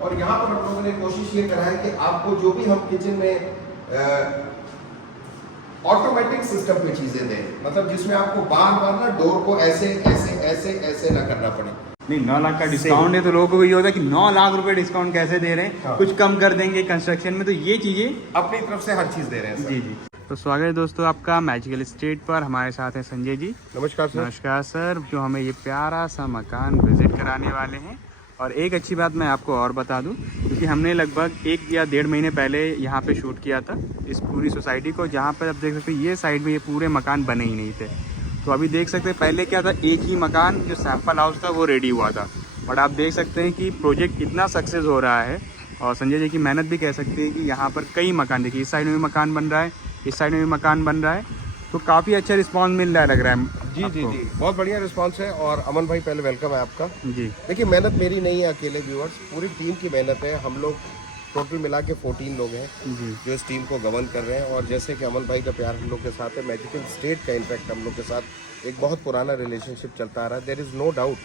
और यहाँ पर हम लोगों ने कोशिश ये करा है कि आपको जो भी हम किचन में ऑटोमेटिक सिस्टम पे चीजें दें, मतलब जिसमें आपको बार बार ना डोर को ऐसे ऐसे ऐसे ऐसे ना करना पड़े। नहीं 9 लाख का डिस्काउंट है तो लोगों को ये होता है कि 9 लाख रुपए डिस्काउंट कैसे दे रहे हैं। हाँ। कुछ कम कर देंगे कंस्ट्रक्शन में, तो ये चीजें अपनी तरफ से हर चीज दे रहे हैं सर। जी जी। तो स्वागत है दोस्तों आपका मैजिकल स्टेट पर। हमारे साथ हैं संजय जी। नमस्कार सर। नमस्कार सर, जो हमें ये प्यारा सा मकान विजिट कराने वाले हैं। और एक अच्छी बात मैं आपको और बता दूं, क्योंकि हमने लगभग 1 या 1.5 महीने पहले यहाँ पे शूट किया था इस पूरी सोसाइटी को, जहाँ पर आप देख सकते हैं ये साइड में ये पूरे मकान बने ही नहीं थे। तो अभी देख सकते हैं पहले क्या था, एक ही मकान जो सैंपल हाउस था वो रेडी हुआ था, बट आप देख सकते हैं कि प्रोजेक्ट इतना सक्सेस हो रहा है। और संजय जी की मेहनत भी कह सकते हैं कि यहाँ पर कई मकान, देखिए इस साइड में भी मकान बन रहा है, इस साइड में भी मकान बन रहा है, तो काफ़ी अच्छा रिस्पांस मिल रहा है लग रहा है। जी जी जी, बहुत बढ़िया रिस्पांस है। और अमन भाई पहले वेलकम है आपका जी। देखिए मेहनत मेरी नहीं है अकेले, व्यूअर्स पूरी टीम की मेहनत है। हम लोग टोटल मिला के 14 लोग हैं जी जो इस टीम को गवर्न कर रहे हैं। और जैसे कि अमन भाई का प्यार हम लोग के साथ है, मैजिकल स्टेट का इनफैक्ट हम लोग के साथ एक बहुत पुराना रिलेशनशिप चलता आ रहा है। देयर इज़ नो डाउट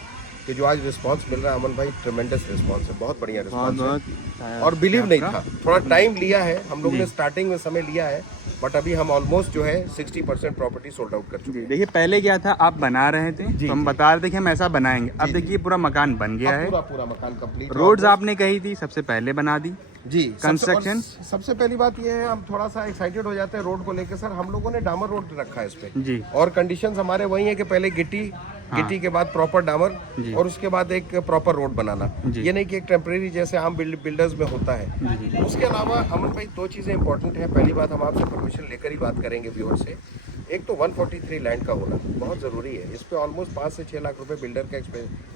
कि जो आज रिस्पांस मिल रहा है अमन भाई, ट्रेमेंडस रिस्पांस है, बहुत बढ़िया रिस्पांस है। और बिलीव नहीं था, थोड़ा टाइम लिया है हम लोगों ने, स्टार्टिंग में समय लिया है, बट अभी हम ऑलमोस्ट जो है 60% प्रॉपर्टी सोल्ड आउट कर चुके हैं। देखिए पहले क्या था, आप बना रहे थे तो हम बता रहे थे कि हम ऐसा बनाएंगे। अब देखिए पूरा मकान बन गया है, पूरा मकान कंप्लीट। रोड्स आपने कही थी सबसे पहले बना दी जी। कंस्ट्रक्शन सबसे पहली बात ये है, हम थोड़ा सा एक्साइटेड हो जाते हैं रोड को लेकर सर। हम लोगों ने डामर रोड रखा है इस पे जी। और कंडीशंस हमारे वही है कि पहले गिट्टी के बाद प्रॉपर डामर और उसके बाद एक प्रॉपर रोड बनाना। ये नहीं कि एक टेम्परेरी जैसे आम बिल्डर्स में होता है। उसके अलावा अमन भाई 2 चीजें इंपॉर्टेंट है। पहली बात, हम आपसे परमिशन लेकर ही बात करेंगे व्यूअर से। एक तो 143 लैंड का होना बहुत जरूरी है। इस पे ऑलमोस्ट 5 से 6 लाख रुपए बिल्डर का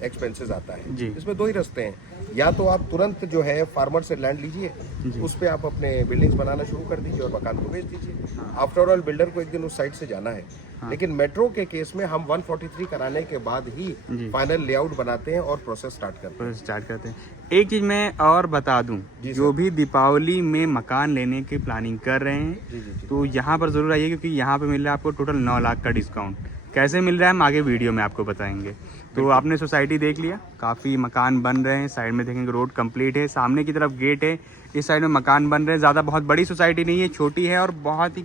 एक्सपेंसेस आता है। इसमें 2 ही रास्ते हैं, या तो आप तुरंत जो है फार्मर से लैंड लीजिए, उस पे आप अपने बिल्डिंग्स बनाना शुरू कर दीजिए और मकान को बेच दीजिए। आफ्टर ऑल बिल्डर को एक दिन उस साइड से जाना है। लेकिन मेट्रो के केस में हम 143 कराने के बाद ही फाइनल लेआउट बनाते हैं और प्रोसेस स्टार्ट करते हैं। एक चीज मैं और बता दूं, जो भी दीपावली में मकान लेने की प्लानिंग कर रहे हैं तो यहाँ पर जरूर आइए, क्योंकि यहाँ पे मिल रहा है आपको टोटल 9 लाख का डिस्काउंट। कैसे मिल रहा है हम आगे वीडियो में आपको बताएंगे। तो आपने सोसाइटी देख लिया, काफ़ी मकान बन रहे हैं। साइड में देखेंगे रोड कंप्लीट है, सामने की तरफ गेट है, इस साइड में मकान बन रहे हैं। ज़्यादा बहुत बड़ी सोसाइटी नहीं है, छोटी है और बहुत ही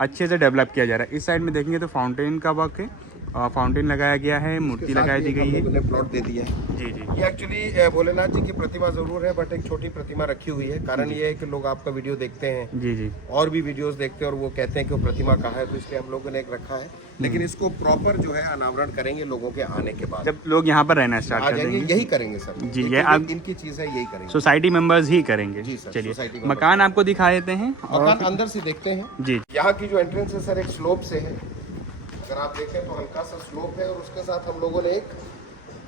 अच्छे से डेवलप किया जा रहा है। इस साइड में देखेंगे तो फाउंटेन का वर्क है, फाउंटेन लगाया गया है, मूर्ति लगाई दी गई है, प्लॉट दे दिया है। जी जी। ये एक्चुअली भोलेनाथ जी की प्रतिमा जरूर है, बट एक छोटी प्रतिमा रखी हुई है। कारण ये है कि लोग आपका वीडियो देखते हैं, जी जी, और भी वीडियोस देखते हैं और वो कहते हैं कि वो प्रतिमा कहाँ है, तो इसलिए हम लोगों ने एक रखा है। लेकिन इसको प्रॉपर जो है अनावरण करेंगे लोगों के आने के बाद, जब लोग यहाँ पर रहना आ स्टार्ट कर जाएंगे। देंगे। यही करेंगे सर जी, ये इनकी चीज है, यही करेंगे, सोसाइटी मेंबर्स ही करेंगे। जी सर, चलिए सोसाइटी मेंबर्स। मकान आपको दिखा देते हैं मकान अंदर से देखते हैं। जी। यहाँ की जो एंट्रेंस है सर एक स्लोप से है, अगर आप देखें तो हल्का सा स्लोप है। और उसके साथ हम लोगों ने एक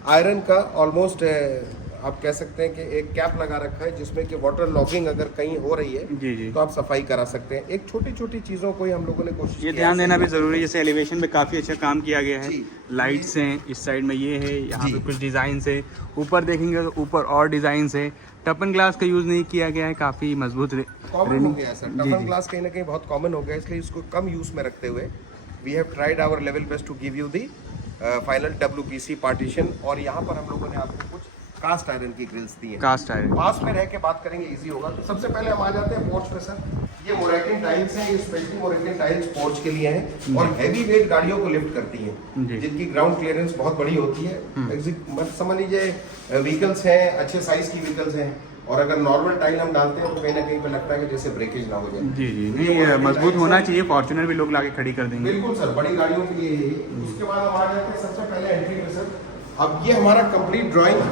आयरन का ऑलमोस्ट आप कह सकते हैं कि एक कैप लगा रखा है, जिसमें कि वाटर लॉगिंग अगर कहीं हो रही है जी जी, तो आप सफाई करा सकते हैं। एक छोटी छोटी चीज़ों को ही हम लोगों ने कोशिश ये किया ध्यान है। देना भी जरूरी है। जैसे एलिवेशन पे काफी अच्छा काम किया गया है, जी। लाइट्स हैं इस साइड में, ये है यहाँ पे कुछ डिजाइन है। ऊपर देखेंगे तो ऊपर और डिजाइन है। टपन ग्लास का यूज नहीं किया गया है, काफी मजबूत कॉमन हो गया सर, टफन ग्लास कहीं ना कहीं बहुत कॉमन हो गया, इसलिए इसको कम यूज में रखते हुए we have tried our level best to give you the final WPC partition. और यहाँ पर हम लोगों ने आपको कुछ कास्ट आयरन की ग्रिल्स दी हैं। कास्ट आयरन पास में रह के बात करेंगे, इजी होगा। तो सबसे पहले हम आ जाते हैं पोर्च पे सर। ये मोरेटिन टाइल्स हैं, ये स्पेशली मोरेटिन टाइल्स पोर्च के लिए हैं और हैवी वेट गाड़ियों को लिफ्ट करती हैं, जिनकी ग्राउंड क्लियरेंस बहुत बड़ी होती है। समझ लीजिए व्हीकल्स हैं, अच्छे साइज की व्हीकल्स हैं, और अगर नॉर्मल टाइल हम डालते हैं तो कहीं ना कहीं पे लगता है कि जैसे ब्रेकेज ना हो जाए। जी जी, नहीं मजबूत होना चाहिए। फॉर्च्यूनर भी लोग लाके खड़ी कर देंगे। बिल्कुल सर, बड़ी गाड़ियों के लिए यही। उसके बाद हम आ जाते हैं सबसे पहले एंट्री में सर। अब ये हमारा कंप्लीट ड्राइंग,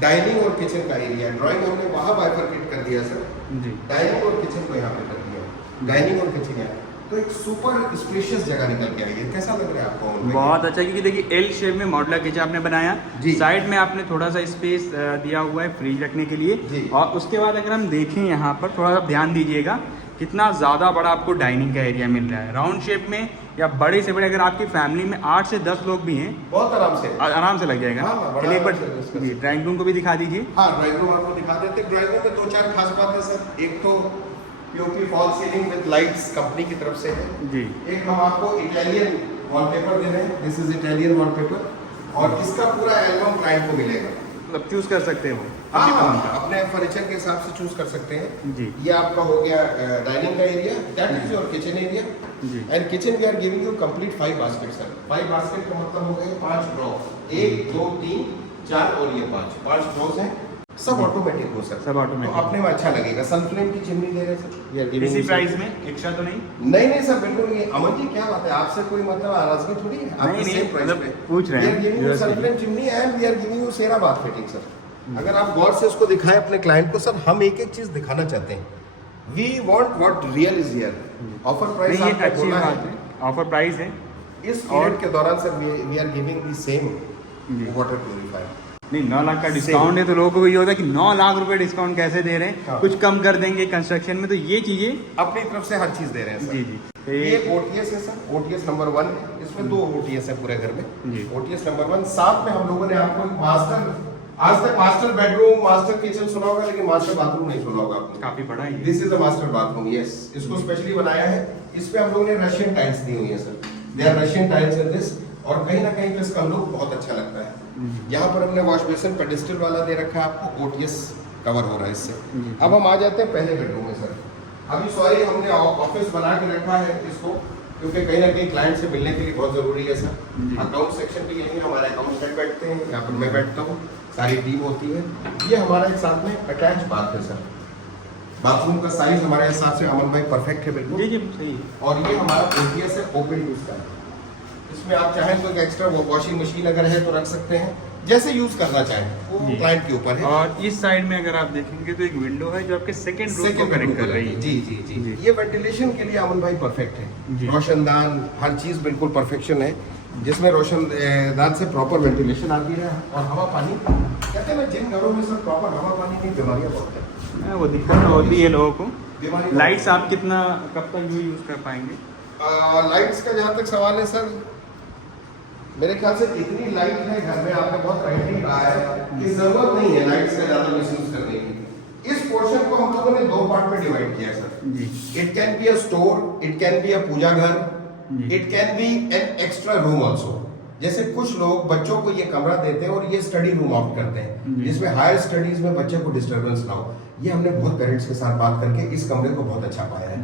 डाइनिंग और किचन का एरिया है। ड्राइंग हमने वहाँ बाइफरकेट कर दिया सर जी, डाइनिंग और किचन को यहाँ पे कर दिया। डाइनिंग और किचन यहाँ, तो एक सुपर स्पेशियस जगह निकल के आई है। कैसा लग रहा है आपको? बहुत अच्छा, क्योंकि देखिए एल शेप में मॉडुलर किचन आपने बनाया, साइड में आपने थोड़ा सा स्पेस दिया हुआ है फ्रिज रखने के लिए। और उसके बाद अगर हम देखें यहाँ पर थोड़ा सा ध्यान दीजिएगा, कितना ज़्यादा बड़ा आपको डाइनिंग का एरिया मिल रहा है। राउंड शेप में या बड़े से बड़े, अगर आपकी फैमिली में 8 से 10 लोग भी हैं, बहुत आराम से लग जाएगा। हाँ, चलिए एक बार ड्राइंग रूम को भी दिखा दीजिए। हाँ, ड्राइंग रूम आपको दिखा देते हैं। ड्राइंग रूम में 2-4 खास बात है सर। एक तो POP fall ceiling with lights company की तरफ से है जी। एक हम आपको इटालियन वॉलपेपर दे रहे हैं, दिस इज इटालियन वॉलपेपर, और इसका पूरा एल्बम क्लाइंट को मिलेगा। मतलब चूज कर सकते हो। हाँ हाँ, अपने फर्नीचर के हिसाब से चूज कर सकते हैं जी। ये आपका हो गया डाइनिंग का area, that is your kitchen area. जी। And kitchen we are giving you complete 5 basket sir. 5 basket का मतलब हो गए 5 ड्रॉ, 1 2 3 4 और ये 5 ड्रॉज हैं, सब ऑटोमेटिक हो सर। सब automatic। तो अपने में अच्छा लगेगा। सनफ्लेम की चिमनी दे रहे हैं सर, we are giving इसी you, प्राइस sir। में एक्स्ट्रा तो नहीं? नहीं सर, बिल्कुल ये अमन जी क्या बात है, आपसे कोई मतलब नाराजगी थोड़ी है, आपके नहीं, सेम प्राइस मतलब पे पूछ रहे हैं। We are giving you Sunflame chimney and we are giving you Cera bath fitting sir. अगर आप गौर से उसको दिखाएं अपने क्लाइंट को सर, हम एक चीज दिखाना चाहते हैं, we want what real is here. Offer price नहीं, ये आपने अच्छी बोला बात है, है, ऑफर प्राइस है। इस पीरियड के दौरान sir we are giving the same water purifier. नहीं, 9 लाख का डिस्काउंट है तो लोगों को ये होता है कि 9 लाख रुपए डिस्काउंट कैसे दे रहे हैं, हाँ। कुछ कम कर देंगे कंस्ट्रक्शन में, तो ये चीजें अपनी तरफ से हर चीज दे रहे हैं सर। जी जी। तो ये ओटीएस है सर, ओटीएस नंबर 1 है, इसमें 2 ओटीएस है पूरे घर में। जी। ओटीएस नंबर 1, साथ में हम लोगों ने आपको एक मास्टर, आज तक मास्टर बेडरूम मास्टर किचन सुना होगा लेकिन मास्टर बाथरूम नहीं सुना होगा आपने। काफी बड़ा है। This is a master bathroom, yes. इसको स्पेशली बनाया है, इस पे हम लोगों ने रशियन टाइल्स दी हुई है sir, they are Russian tiles in this, और कहीं ना कहीं पे इसका लुक बहुत अच्छा लगता है। यहाँ पर हमने वॉश बेसिन पेडिस्टल वाला दे रखा है आपको, ओटीएस कवर हो रहा है इससे। अब हम आ जाते हैं पहले बेडरूम में सर। अभी सॉरी हमने ऑफिस बना के रखा है इसको, क्योंकि कहीं ना कहीं क्लाइंट से मिलने के लिए बहुत जरूरी है सर। अकाउंट सेक्शन पे यही हमारे अकाउंट हेड बैठते हैं, यहाँ पर मैं बैठता हूँ, सारी टीम होती है। ये हमारा एक साथ में अटैच बाथ है सर। बाथरूम का साइज हमारे हिसाब से अमन भाई परफेक्ट है बिल्कुल। जी जी सही। और ये हमारा ओटीएस है, ओपन यूज का है। इसमें आप चाहें तो एक एक्स्ट्रा वॉशिंग मशीन अगर है तो रख सकते हैं, जैसे यूज करना चाहें वो क्लाइंट के ऊपर है। और इस साइड में अगर आप देखेंगे तो एक विंडो है जो आपके सेकंड रूम को कनेक्ट कर रही है। जी जी जी। ये वेंटिलेशन के लिए अमन भाई परफेक्ट है, रोशनदान हर चीज बिल्कुल परफेक्शन है, जिसमें रोशनदान से प्रॉपर वेंटिलेशन आती है और हवा पानी। कहते हैं ना जिन घरों में सब प्रॉपर हवा पानी की बीमारियां बहुत है, वो दिक्कत होती है लोगों को। बीमारी लाइट्स आप कितना कब तक यूज कर पाएंगे? लाइट्स का जहाँ तक सवाल है सर, मेरे ख्याल से इतनी लाइट है घर में, आपने बहुत राइटिंग कहा है कि जरूरत नहीं है लाइट्स का ज्यादा मिसयूज करने की। इस पोर्शन को हम लोगों ने 2 पार्ट में डिवाइड किया है सर। जी। It can be a store, it can be a puja ghar, it can be an extra room also. जैसे कुछ लोग बच्चों को ये कमरा देते हैं और ये स्टडी रूम ऑप्ट करते हैं, जिसमें हायर स्टडीज में बच्चे को डिस्टर्बेंस ना हो। ये हमने बहुत पेरेंट्स के साथ बात करके इस कमरे को बहुत अच्छा पाया है।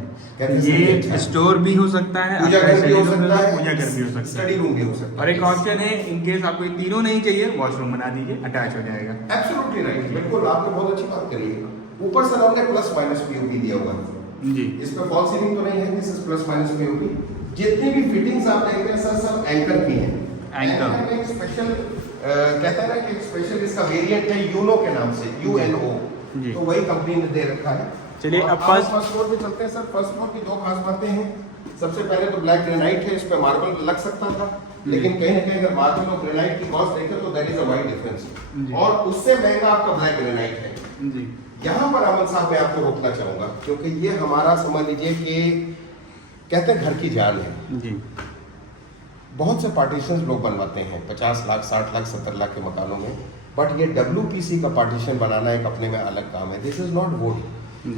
ये स्टोर भी हो सकता है, पूजा घर भी हो सकता है, पूजा घर भी हो सकता है, स्टडी रूम भी हो सकता है। और एक ऑप्शन है इन केस आपको ये तीनों नहीं चाहिए, वॉशरूम बना दीजिए, अटैच हो जाएगा। एब्सोल्युटली राइट, बिल्कुल आपने बहुत अच्छी बात करी है। ऊपर से हमने प्लस माइनस पीओपी दिया हुआ है जी। इस पे फॉल सीलिंग तो नहीं है, this is plus minus POP. जितनी भी फिटिंग्स आप देख रहे हैं सर, सब एंकर की हैं। एंकर में एक स्पेशल कहता है ना कि एक स्पेशल इसका वेरिएंट है यूनो के नाम से, यूएनओ, जी। तो वही कंपनी ने दे रखा है। चलिए, और अब फर्स्ट फ्लोर पे चलते हैं सर। फर्स्ट फ्लोर की 2 खास बातें हैं। सबसे पहले तो ब्लैक ग्रेनाइट है, इस पे मार्बल लग सकता था, लेकिन कहीं ना कहीं अगर मार्बल और ग्रेनाइट की कॉस्ट देखें तो there is a wide difference, और उससे महंगा आपका ब्लैक ग्रेनाइट है। जी। यहाँ पर अमन साहब मैं आपको रोकना चाहूंगा, क्योंकि ये हमारा समझ लीजिए कि कहते हैं घर की जान है। जी। बहुत से पार्टीशन लोग बनवाते हैं 50 लाख 60 लाख 70 लाख के मकानों में, बट ये WPC का पार्टीशन बनाना एक अपने में अलग काम है। दिस इज नॉट वुड,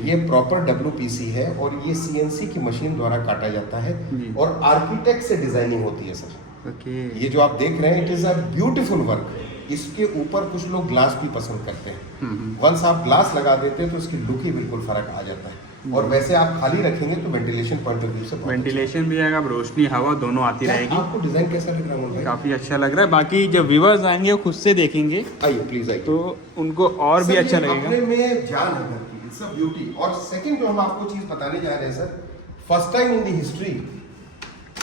ये प्रॉपर WPC है और ये CNC की मशीन द्वारा काटा जाता है और आर्किटेक्ट से डिजाइनिंग होती है सर। ओके। ये जो आप देख रहे हैं, it is a beautiful work. इसके ऊपर कुछ लोग ग्लास भी पसंद करते हैं। वंस आप ग्लास लगा देते हैं तो इसकी लुक ही बिल्कुल फर्क आ जाता है, और वैसे आप खाली रखेंगे तो वेंटिलेशन पॉइंट ऑफ व्यू से वेंटिलेशन भी आएगा, रोशनी हवा दोनों आती रहेगी। आपको डिजाइन कैसा लग रहा है मोहन भाई? काफी अच्छा लग रहा है। बाकी जब व्यूअर्स आएंगे वो खुद से देखेंगे आइए प्लीज आइए, तो उनको और भी सर, अच्छा ये लगेगा। अपने में जान है घर की, इट्स अ ब्यूटी। और सेकंड जो हम आपको चीज बताने जा रहे हैं sir, first time in the history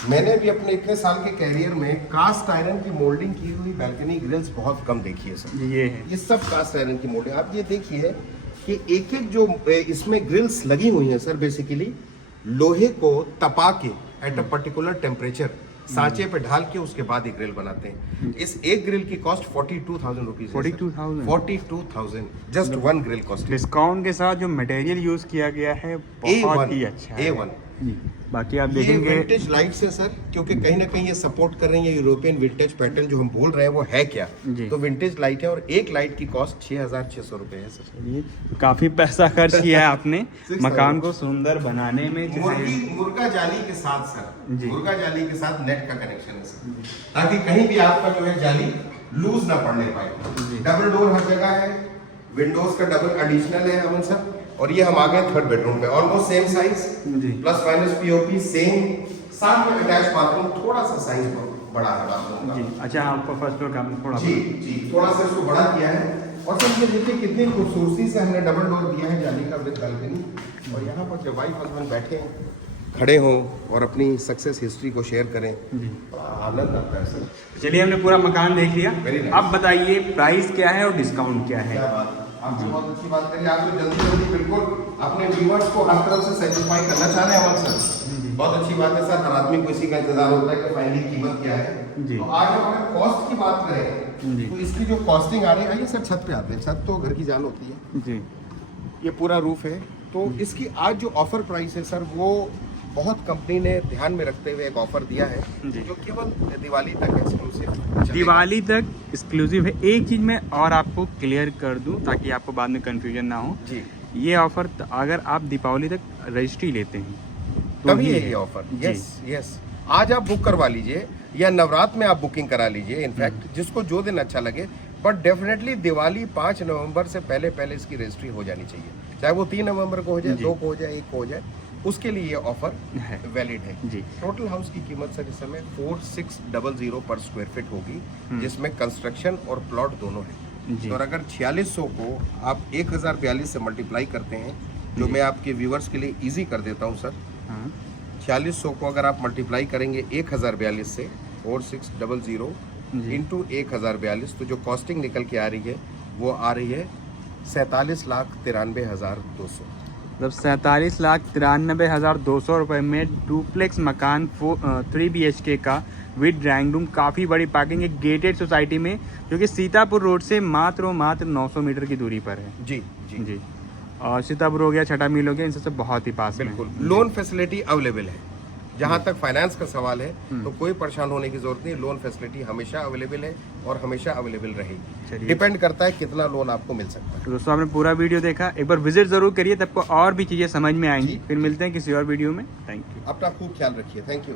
मैंने भी अपने इतने साल के कैरियर में कास्ट आयरन की मोल्डिंग की हुई बैल्कनी ग्रिल्स बहुत कम देखी है सर। ये है, ये सब कास्ट आयरन की मोल्डिंग। आप ये देखिए कि एक एक जो इसमें ग्रिल्स लगी हुई हैं सर, बेसिकली लोहे को तपा के एट अ पर्टिकुलर टेम्परेचर सांचे पे ढाल के उसके बाद एक ग्रिल बनाते हैं। इस एक ग्रिल की cost 42,000 rupees. 42,000 just one grill cost. Discount के साथ जो मटेरियल यूज किया गया है बहुत ही अच्छा है। A1। बाकी आप ये देखेंगे विंटेज लाइट्स है सर, क्योंकि कहीं ना कहीं ये सपोर्ट कर रही है यूरोपियन विंटेज पैटर्न। जो हम बोल रहे हैं वो है क्या, तो विंटेज लाइट है, और एक लाइट की कॉस्ट 6,600 रुपए है सर। चलिए, काफी पैसा खर्च किया है आपने मकान को सुंदर बनाने में। मुर्गा जाली के साथ सर, मुर्गा जाली के साथ नेट का कनेक्शन है सर, ताकि कहीं भी आपका जो है जाली लूज ना पड़ने पाए। डबल डोर हर जगह है, विंडोज का डबल एडिशनल है अमन सर, और ये हम आ गए थर्ड बेडरूम पे, ऑलमोस्ट सेम साइज, जी प्लस माइनस पीओपी सेम, साथ में अटैच बाथरूम, थोड़ा सा साइज बड़ा है बाथरूम का। जी। अच्छा, आपको फर्स्ट फ्लोर का थोड़ा जी जी थोड़ा सा इसको बड़ा किया है, और सर ये देखिए कितनी खूबसूरती से हमने डबल डोर दिया है जाली का विद बालकनी, और यहाँ पर जब वाइफ हस्बैंड बैठे हैं, खड़े हों और अपनी सक्सेस हिस्ट्री को शेयर करें, आनंद आता है सर। चलिए, हमने पूरा मकान देख लिया। Very nice। अब बताइए प्राइस क्या है और डिस्काउंट क्या है। क्या बात, आपसे बहुत अच्छी बात करिए। आप तो जल्दी जल्दी बिल्कुल अपने व्यूअर्स को हर तरफ से सेटिस्फाई करना चाह रहे हैं अमन सर। बहुत अच्छी बात है सर, हर आदमी को इसी का इंतजार होता है कि फाइनली कीमत क्या है। जी। तो आज हम अगर कॉस्ट की बात करें जी। तो इसकी जो कॉस्टिंग आ रही है, आइए सर छत पे आते हैं, छत तो घर की जान होती है। जी ये पूरा रूफ है, तो इसकी आज जो ऑफर प्राइस है सर, वो बहुत कंपनी ने ध्यान में रखते हुए एक ऑफर दिया है जी। जो केवल दिवाली तक एक्सक्लूसिव, दिवाली तक एक्सक्लूसिव है। एक चीज़ मैं और आपको क्लियर कर दूं ताकि आपको बाद में कंफ्यूजन ना हो। जी ये ऑफर अगर आप दीपावली तक रजिस्ट्री लेते हैं तो तभी ही है ये ऑफर। यस यस, आज आप बुक करवा लीजिए या नवरात्र में आप बुकिंग करा लीजिए, इनफैक्ट जिसको जो दिन अच्छा लगे, बट डेफिनेटली दिवाली 5 नवंबर से पहले पहले इसकी रजिस्ट्री हो जानी चाहिए, चाहे वो 3 नवंबर को हो जाए, 2 को हो जाए, 1 को हो जाए, उसके लिए ये ऑफर है। वैलिड है। जी। टोटल हाउस की कीमत सर इस समय 4600 पर स्क्वायर फीट होगी, जिसमें कंस्ट्रक्शन और प्लॉट दोनों है। जी। और अगर 4600 को आप 1042 से मल्टीप्लाई करते हैं, जो मैं आपके व्यूवर्स के लिए इजी कर देता हूँ सर, हाँ 4600 को अगर आप मल्टीप्लाई करेंगे 1042 से, 4600 जी। इंटू 1042, तो जो कॉस्टिंग निकल के आ रही है वो आ रही है 47,93,200। मतलब 47,93,200 रुपये में डुप्लेक्स मकान 3 BHK का विद ड्राइंग रूम, काफ़ी बड़ी पार्किंग, एक गेटेड सोसाइटी में जो कि सीतापुर रोड से मात्र 900 मीटर की दूरी पर है। जी जी जी। और सीतापुर हो गया, छठा मील हो गया, इनसे बहुत ही पास में है। बिल्कुल। लोन फैसिलिटी अवेलेबल है। जहाँ तक फाइनेंस का सवाल है तो कोई परेशान होने की जरूरत नहीं, लोन फैसिलिटी हमेशा अवेलेबल है और हमेशा अवेलेबल रहेगी। चलिए। डिपेंड करता है कितना लोन आपको मिल सकता है। तो दोस्तों, आपने पूरा वीडियो देखा, एक बार विजिट जरूर करिए, तब को और भी चीज़ें समझ में आएंगी। फिर मिलते हैं किसी और वीडियो में। Thank you. अपना खूब ख्याल रखिए। Thank you.